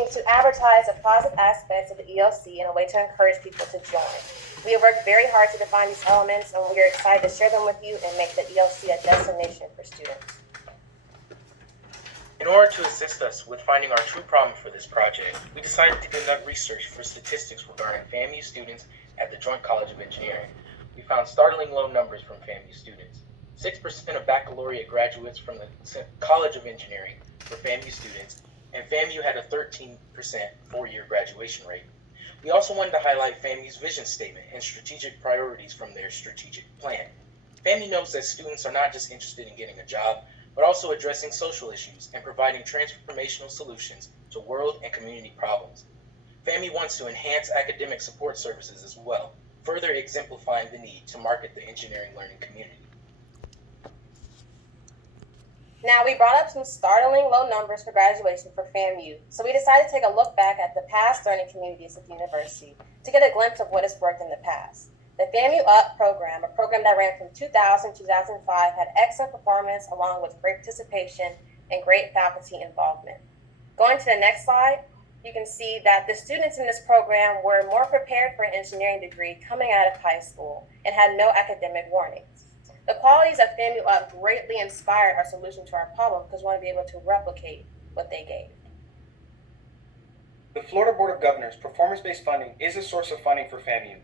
looking to advertise the positive aspects of the ELC in a way to encourage people to join. We have worked very hard to define these elements, and we are excited to share them with you and make the ELC a destination for students. In order to assist us with finding our true problem for this project, we decided to conduct research for statistics regarding FAMU students at the Joint College of Engineering. We found startling low numbers from FAMU students. 6% of baccalaureate graduates from the College of Engineering were FAMU students, and FAMU had a 13% four-year graduation rate. We also wanted to highlight FAMU's vision statement and strategic priorities from their strategic plan. FAMU knows that students are not just interested in getting a job, but also addressing social issues and providing transformational solutions to world and community problems. FAMU wants to enhance academic support services as well, further exemplifying the need to market the engineering learning community. Now, we brought up some startling low numbers for graduation for FAMU, so we decided to take a look back at the past learning communities of the university to get a glimpse of what has worked in the past. The FAMU UP program, a program that ran from 2000 to 2005, had excellent performance along with great participation and great faculty involvement. Going to the next slide, you can see that the students in this program were more prepared for an engineering degree coming out of high school and had no academic warnings. The qualities of FAMU UP greatly inspired our solution to our problem because we want to be able to replicate what they gave. The Florida Board of Governors performance-based funding is a source of funding for FAMU.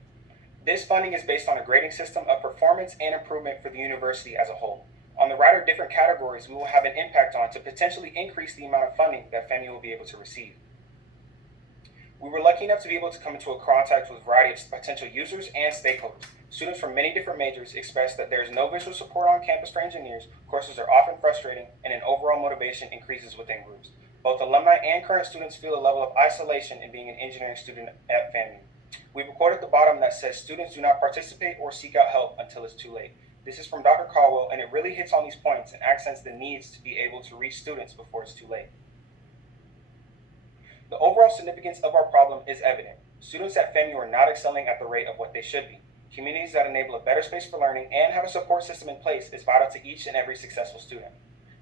This funding is based on a grading system of performance and improvement for the university as a whole. On the right are different categories we will have an impact on to potentially increase the amount of funding that FAMU will be able to receive. We were lucky enough to be able to come into a contact with a variety of potential users and stakeholders. Students from many different majors expressed that there is no visual support on campus for engineers, courses are often frustrating, and an overall motivation increases within groups. Both alumni and current students feel a level of isolation in being an engineering student at FAMU. We recorded at the bottom that says students do not participate or seek out help until it's too late. This is from Dr. Caldwell, and it really hits on these points and accents the needs to be able to reach students before it's too late. The overall significance of our problem is evident. Students at FAMU are not excelling at the rate of what they should be. Communities that enable a better space for learning and have a support system in place is vital to each and every successful student.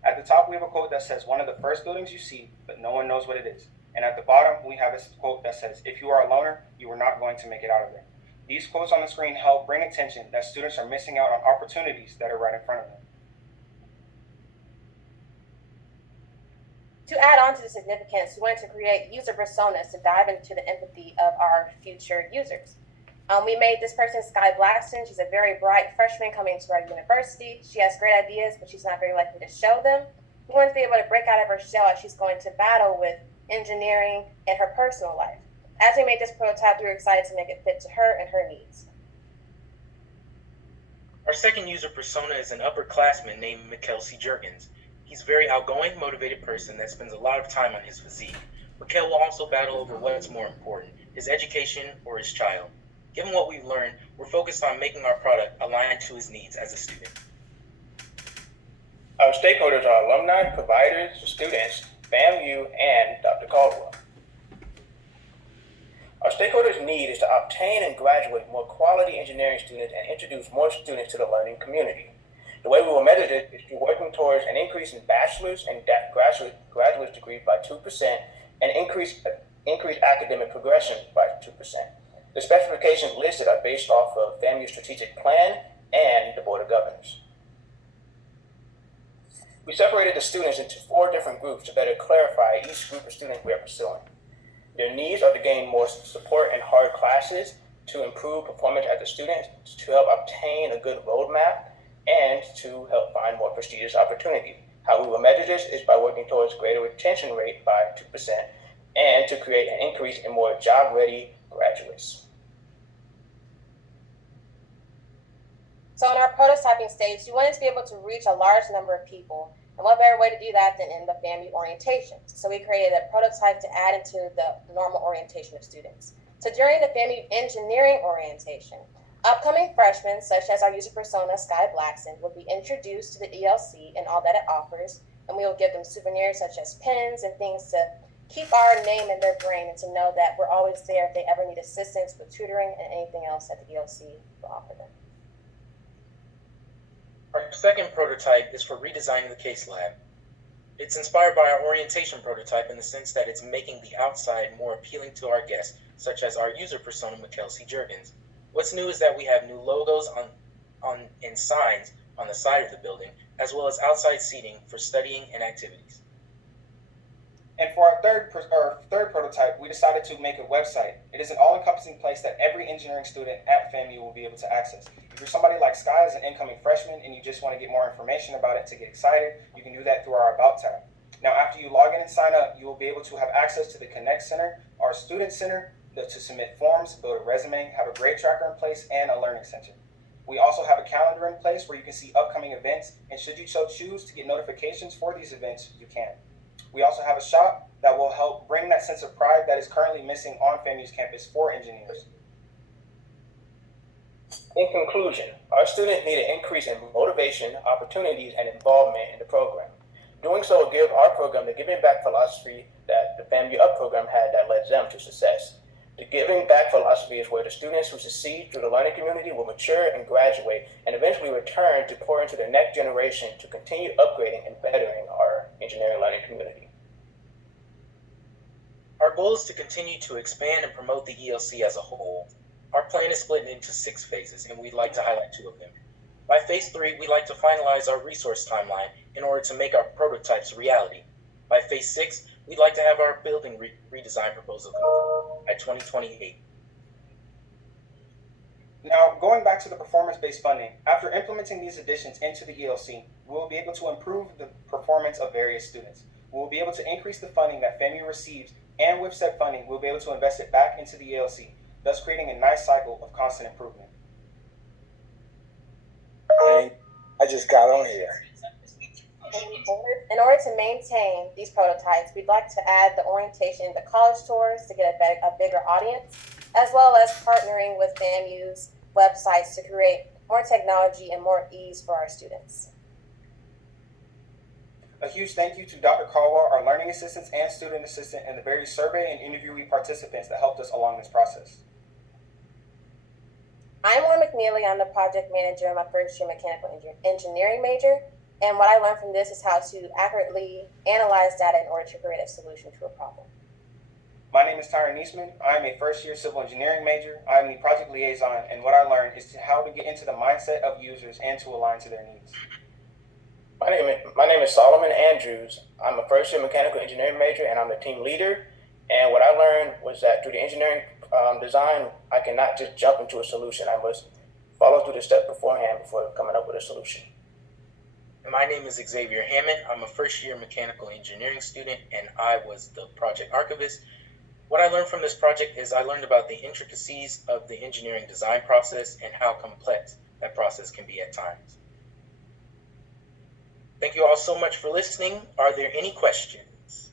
At the top, we have a quote that says, "One of the first buildings you see, but no one knows what it is." And at the bottom, we have a quote that says, "If you are a loner, you are not going to make it out of there." These quotes on the screen help bring attention that students are missing out on opportunities that are right in front of them. To add on to the significance, we wanted to create user personas to dive into the empathy of our future users. We made this person Sky Blackson. She's a very bright freshman coming to our university. She has great ideas, but she's not very likely to show them. We wanted to be able to break out of her shell as she's going to battle with engineering and her personal life. As we made this prototype, we were excited to make it fit to her and her needs. Our second user persona is an upperclassman named Mikkel Jurgens. He's a very outgoing, motivated person that spends a lot of time on his physique. Mikkel will also battle over what's more important, his education or his child. Given what we've learned, we're focused on making our product align to his needs as a student. Our stakeholders are alumni, providers, students, FAMU, and Dr. Caldwell. Our stakeholders' need is to obtain and graduate more quality engineering students and introduce more students to the learning community. The way we will measure this is through working towards an increase in bachelor's and graduate degrees by 2% and increase academic progression by 2%. The specifications listed are based off of FAMU's strategic plan and the Board of Governors. We separated the students into 4 different groups to better clarify each group of students we are pursuing. Their needs are to gain more support in hard classes, to improve performance as a student, to help obtain a good roadmap, and to help find more prestigious opportunities. How we will measure this is by working towards greater retention rate by 2% and to create an increase in more job-ready graduates. So in our prototyping stage, we wanted to be able to reach a large number of people. And what better way to do that than in the FAMU orientation? So we created a prototype to add into the normal orientation of students. So during the FAMU engineering orientation, upcoming freshmen, such as our user persona, Sky Blackson, will be introduced to the ELC and all that it offers. And we will give them souvenirs such as pens and things to keep our name in their brain and to know that we're always there if they ever need assistance with tutoring and anything else that the ELC will offer them. Our second prototype is for redesigning the case lab. It's inspired by our orientation prototype in the sense that it's making the outside more appealing to our guests, such as our user persona, Kelsey Jurgens. What's new is that we have new logos and signs on the side of the building, as well as outside seating for studying and activities. And for our third prototype, we decided to make a website. It is an all-encompassing place that every engineering student at FAMU will be able to access. If you're somebody like Sky as an incoming freshman and you just want to get more information about it to get excited, you can do that through our About tab. Now, after you log in and sign up, you will be able to have access to the Connect Center, our Student Center, to submit forms, build a resume, have a grade tracker in place, and a learning center. We also have a calendar in place where you can see upcoming events, and should you so choose to get notifications for these events, you can. We also have a shop that will help bring that sense of pride that is currently missing on FAMU's campus for engineers. In conclusion, our students need an increase in motivation, opportunities, and involvement in the program. Doing so will give our program the giving back philosophy that the FAMU Up program had that led them to success. The giving back philosophy is where the students who succeed through the learning community will mature and graduate and eventually return to pour into the next generation to continue upgrading and bettering our engineering learning community. Our goal is to continue to expand and promote the ELC as a whole. Our plan is split into 6 phases, and we'd like to highlight 2 of them. By phase 3, we'd like to finalize our resource timeline in order to make our prototypes a reality. By phase 6, we'd like to have our building redesign proposal complete by 2028. Now, going back to the performance-based funding, after implementing these additions into the ELC, we will be able to improve the performance of various students. We will be able to increase the funding that FAMU receives, and with said funding, we'll be able to invest it back into the ELC, thus creating a nice cycle of constant improvement. I just got on here. In order to maintain these prototypes, we'd like to add the orientation to college tours to get a bigger audience, as well as partnering with FAMU's websites to create more technology and more ease for our students. A huge thank you to Dr. Caldwell, our learning assistants and student assistant, and the various survey and interviewee participants that helped us along this process. I'm Lauren McNeely. I'm the project manager in my first year mechanical engineering major. And what I learned from this is how to accurately analyze data in order to create a solution to a problem. My name is Tyren. I am a first-year civil engineering major. I am the project liaison, and what I learned is how to get into the mindset of users and to align to their needs. My name is Solomon Andrews. I'm a first-year mechanical engineering major, and I'm the team leader. And what I learned was that through the engineering design, I cannot just jump into a solution. I must follow through the steps beforehand before coming up with a solution. My name is Xavier Hammond. I'm a first-year mechanical engineering student, and I was the project archivist. What I learned from this project is I learned about the intricacies of the engineering design process and how complex that process can be at times. Thank you all so much for listening. Are there any questions?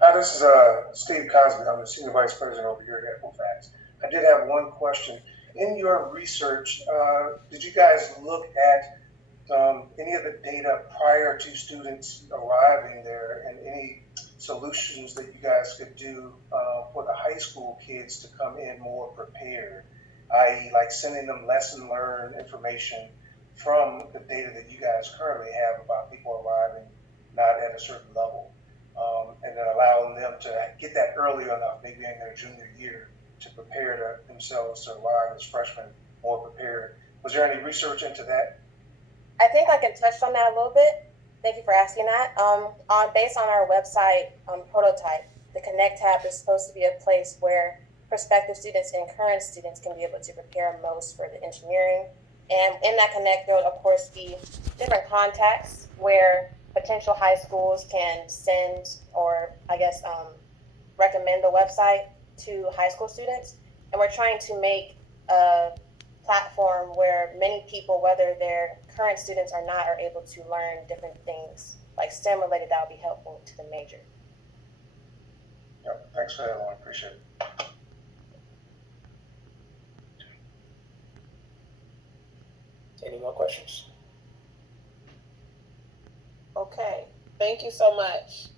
Hi, this is Steve Cosby. I'm the Senior Vice President over here at Equifax. I did have one question. In your research, did you guys look at any of the data prior to students arriving there and any solutions that you guys could do for the high school kids to come in more prepared, i.e. like sending them lesson learned information from the data that you guys currently have about people arriving not at a certain level, and then allowing them to get that early enough, maybe in their junior year, to prepare themselves to arrive as freshmen more prepared. Was there any research into that? I think I can touch on that a little bit. Thank you for asking that. Based on our website prototype, the Connect tab is supposed to be a place where prospective students and current students can be able to prepare most for the engineering. And in that Connect, there will of course be different contacts where potential high schools can send or recommend the website to high school students. And we're trying to make a platform where many people, whether they're current students or not, are able to learn different things like STEM related that would be helpful to the major. Yep, thanks for that, Lauren. Appreciate it. Any more questions? Okay, thank you so much.